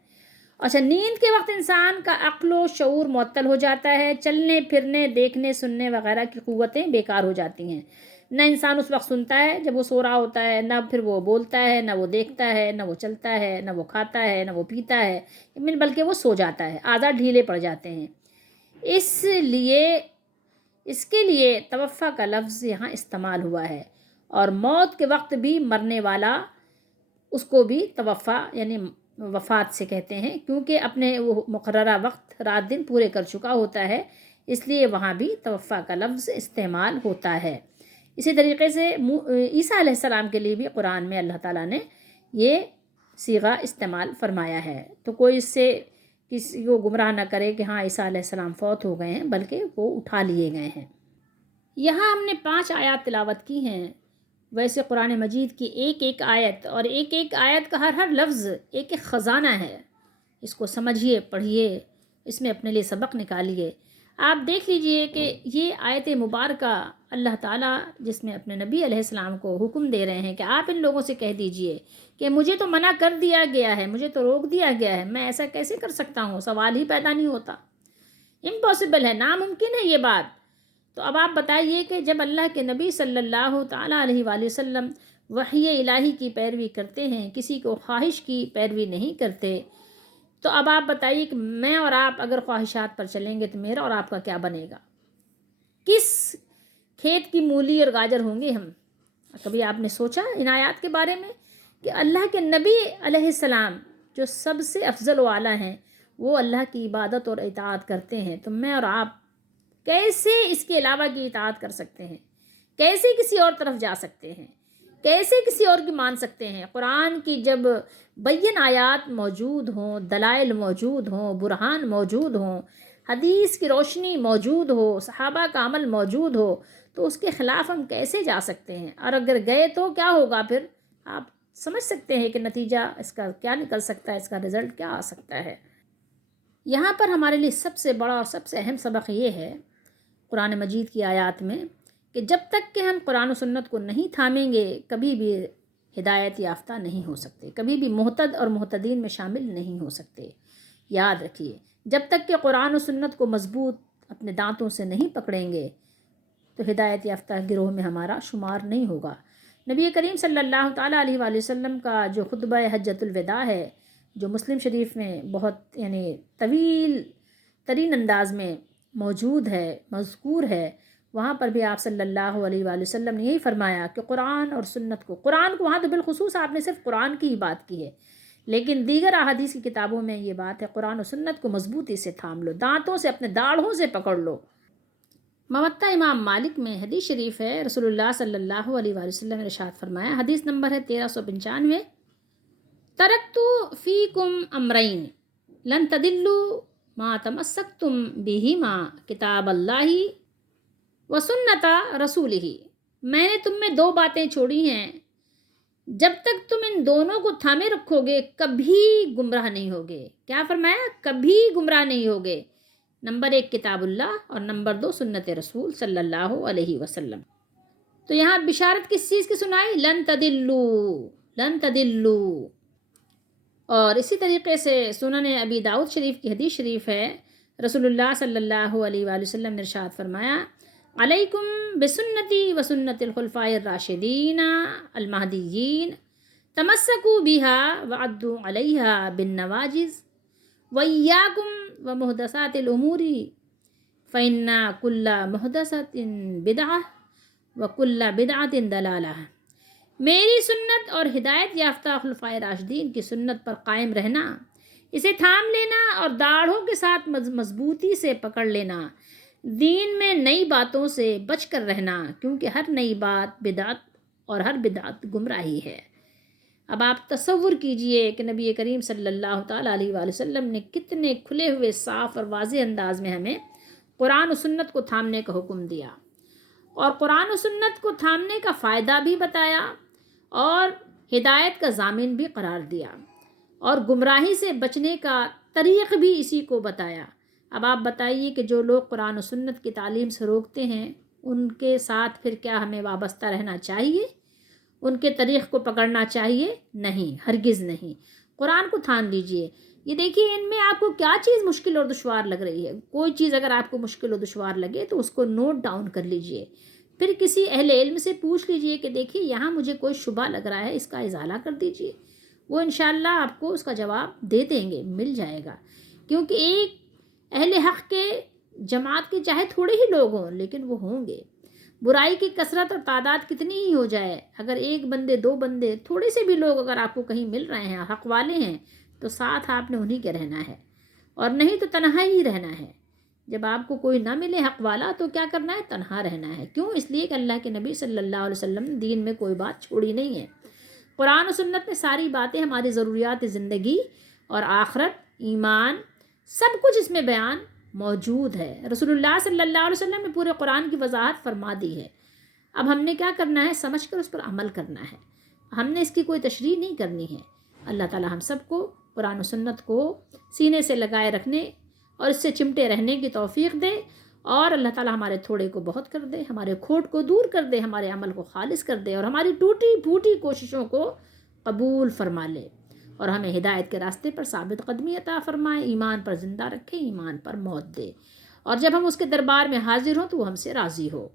اچھا، نیند کے وقت انسان کا عقل و شعور معطل ہو جاتا ہے، چلنے پھرنے دیکھنے سننے وغیرہ کی قوتیں بیکار ہو جاتی ہیں، نہ انسان اس وقت سنتا ہے جب وہ سو رہا ہوتا ہے، نہ پھر وہ بولتا ہے، نہ وہ دیکھتا ہے، نہ وہ چلتا ہے، نہ وہ کھاتا ہے، نہ وہ پیتا ہے، بلکہ وہ سو جاتا ہے، اعضاء ڈھیلے پڑ جاتے ہیں۔ اس کے لیے توفیٰ کا لفظ یہاں استعمال ہوا ہے، اور موت کے وقت بھی مرنے والا اس کو بھی توفیٰ یعنی وفات سے کہتے ہیں، کیونکہ اپنے وہ مقررہ وقت رات دن پورے کر چکا ہوتا ہے، اس لیے وہاں بھی توفیٰ کا لفظ استعمال ہوتا ہے۔ اسی طریقے سے عیسیٰ علیہ السلام کے لیے بھی قرآن میں اللہ تعالیٰ نے یہ صیغہ استعمال فرمایا ہے، تو کوئی اس سے کسی کو گمراہ نہ کرے کہ ہاں عیسیٰ علیہ السلام فوت ہو گئے ہیں، بلکہ وہ اٹھا لیے گئے ہیں۔ یہاں ہم نے 5 آیات تلاوت کی ہیں۔ ویسے قرآن مجید کی ایک ایک آیت اور ایک ایک آیت کا ہر لفظ ایک ایک خزانہ ہے، اس کو سمجھیے، پڑھیے، اس میں اپنے لیے سبق نکالیے۔ آپ دیکھ لیجئے کہ یہ آیت مبارکہ اللہ تعالیٰ جس میں اپنے نبی علیہ السلام کو حکم دے رہے ہیں کہ آپ ان لوگوں سے کہہ دیجئے کہ مجھے تو منع کر دیا گیا ہے، مجھے تو روک دیا گیا ہے، میں ایسا کیسے کر سکتا ہوں، سوال ہی پیدا نہیں ہوتا، امپاسبل ہے، ناممکن ہے یہ بات۔ تو اب آپ بتائیے کہ جب اللہ کے نبی صلی اللہ تعالیٰ علیہ وآلہ وسلم وحی الہی کی پیروی کرتے ہیں، کسی کو خواہش کی پیروی نہیں کرتے، تو اب آپ بتائیے کہ میں اور آپ اگر خواہشات پر چلیں گے تو میرا اور آپ کا کیا بنے گا؟ کس کھیت کی مولی اور گاجر ہوں گے ہم؟ کبھی آپ نے سوچا ان آیات کے بارے میں کہ اللہ کے نبی علیہ السلام جو سب سے افضل و اعلیٰ ہیں، وہ اللہ کی عبادت اور اطاعت کرتے ہیں، تو میں اور آپ کیسے اس کے علاوہ کی اطاعت کر سکتے ہیں؟ کیسے کسی اور طرف جا سکتے ہیں؟ کیسے کسی اور کی مان سکتے ہیں؟ قرآن کی جب بین آیات موجود ہوں، دلائل موجود ہوں، برہان موجود ہوں، حدیث کی روشنی موجود ہو، صحابہ کا عمل موجود ہو، تو اس کے خلاف ہم کیسے جا سکتے ہیں؟ اور اگر گئے تو کیا ہوگا پھر؟ آپ سمجھ سکتے ہیں کہ نتیجہ اس کا کیا نکل سکتا ہے، اس کا رزلٹ کیا آ سکتا ہے۔ یہاں پر ہمارے لیے سب سے بڑا اور سب سے اہم سبق یہ ہے قرآن مجید کی آیات میں کہ جب تک کہ ہم قرآن و سنت کو نہیں تھامیں گے، کبھی بھی ہدایت یافتہ نہیں ہو سکتے، کبھی بھی مہتد اور مہتدین میں شامل نہیں ہو سکتے۔ یاد رکھیے، جب تک کہ قرآن و سنت کو مضبوط اپنے دانتوں سے نہیں پکڑیں گے تو ہدایت یافتہ گروہ میں ہمارا شمار نہیں ہوگا۔ نبی کریم صلی اللہ تعالیٰ علیہ وآلہ وسلم کا جو خطبہ حجۃ الوداع ہے، جو مسلم شریف میں بہت طویل ترین انداز میں موجود ہے، مذکور ہے، وہاں پر بھی آپ صلی اللہ علیہ وآلہ وسلم نے یہی فرمایا کہ قرآن اور سنت کو، قرآن کو وہاں تو بالخصوص آپ نے صرف قرآن کی ہی بات کی ہے، لیکن دیگر احادیث کی کتابوں میں یہ بات ہے قرآن و سنت کو مضبوطی سے تھام لو، دانتوں سے، اپنے داڑھوں سے پکڑ لو۔ موطا امام مالک میں حدیث شریف ہے، رسول اللہ صلی اللہ علیہ وآلہ وسلم نے ارشاد فرمایا، حدیث نمبر ہے 1395، ترکت فیکم امرین لن تدلوا ما تمسکتم بہما کتاب اللہ و سنت رسولہ، میں نے تم میں 2 باتیں چھوڑی ہیں، جب تک تم ان دونوں کو تھامے رکھو گے کبھی گمراہ نہیں ہوگے۔ کیا فرمایا؟ کبھی گمراہ نہیں ہوگے۔ نمبر 1 کتاب اللہ اور نمبر 2 سنت رسول صلی اللہ علیہ وسلم۔ تو یہاں بشارت کس چیز کی سنائی؟ لن تدلوا، لن تدلوا۔ اور اسی طریقے سے سنن ابی داؤد شریف کی حدیث شریف ہے، رسول اللہ صلی اللہ علیہ وآلہ وسلم نے ارشاد فرمایا، علیکم بسنتی و سنت الخلفاء الراشدین المہدیین، تمسکوا بها وعدوا علیہا بالنواجذ وإیاکم ومحدثات الامور فإن کل محدثۃ بدعہ وکل بدعۃ ضلالہ۔ میری سنت اور ہدایت یافتہ خلفائے راشدین کی سنت پر قائم رہنا، اسے تھام لینا اور داڑھوں کے ساتھ مضبوطی سے پکڑ لینا، دین میں نئی باتوں سے بچ کر رہنا، کیونکہ ہر نئی بات بدعت اور ہر بدعت گمراہی ہے۔ اب آپ تصور کیجئے کہ نبی کریم صلی اللہ تعالیٰ علیہ وآلہ وسلم نے کتنے کھلے ہوئے، صاف اور واضح انداز میں ہمیں قرآن و سنت کو تھامنے کا حکم دیا، اور قرآن و سنت کو تھامنے کا فائدہ بھی بتایا اور ہدایت کا ضامن بھی قرار دیا، اور گمراہی سے بچنے کا طریق بھی اسی کو بتایا۔ اب آپ بتائیے کہ جو لوگ قرآن و سنت کی تعلیم سے روکتے ہیں، ان کے ساتھ پھر کیا ہمیں وابستہ رہنا چاہیے؟ ان کے طریق کو پکڑنا چاہیے؟ نہیں، ہرگز نہیں۔ قرآن کو تھام لیجئے۔ یہ دیکھیے ان میں آپ کو کیا چیز مشکل اور دشوار لگ رہی ہے، کوئی چیز اگر آپ کو مشکل اور دشوار لگے تو اس کو نوٹ ڈاؤن کر لیجئے، پھر کسی اہل علم سے پوچھ لیجئے کہ دیکھیے یہاں مجھے کوئی شبہ لگ رہا ہے، اس کا ازالہ کر دیجئے، وہ انشاءاللہ آپ کو اس کا جواب دے دیں گے، مل جائے گا۔ کیونکہ ایک اہل حق کے جماعت کے چاہے تھوڑے ہی لوگ ہوں لیکن وہ ہوں گے، برائی کی کثرت اور تعداد کتنی ہی ہو جائے، اگر 1 بندے 2 بندے تھوڑے سے بھی لوگ اگر آپ کو کہیں مل رہے ہیں، حق والے ہیں، تو ساتھ آپ نے انہی کے رہنا ہے، اور نہیں تو تنہا ہی رہنا ہے۔ جب آپ کو کوئی نہ ملے حق والا تو کیا کرنا ہے؟ تنہا رہنا ہے۔ کیوں؟ اس لیے کہ اللہ کے نبی صلی اللہ علیہ وسلم نے دین میں کوئی بات چھوڑی نہیں ہے۔ قرآن و سنت میں ساری باتیں ہماری ضروریات زندگی اور آخرت، ایمان، سب کچھ اس میں بیان موجود ہے۔ رسول اللہ صلی اللہ علیہ وسلم نے پورے قرآن کی وضاحت فرما دی ہے۔ اب ہم نے کیا کرنا ہے؟ سمجھ کر اس پر عمل کرنا ہے۔ ہم نے اس کی کوئی تشریح نہیں کرنی ہے۔ اللہ تعالی ہم سب کو قرآن و سنت کو سینے سے لگائے رکھنے اور اس سے چمٹے رہنے کی توفیق دے، اور اللہ تعالی ہمارے تھوڑے کو بہت کر دے، ہمارے کھوٹ کو دور کر دے، ہمارے عمل کو خالص کر دے، اور ہماری ٹوٹی پھوٹی کوششوں کو قبول فرما لے، اور ہمیں ہدایت کے راستے پر ثابت قدمی عطا فرمائے، ایمان پر زندہ رکھے، ایمان پر موت دے، اور جب ہم اس کے دربار میں حاضر ہوں تو وہ ہم سے راضی ہو۔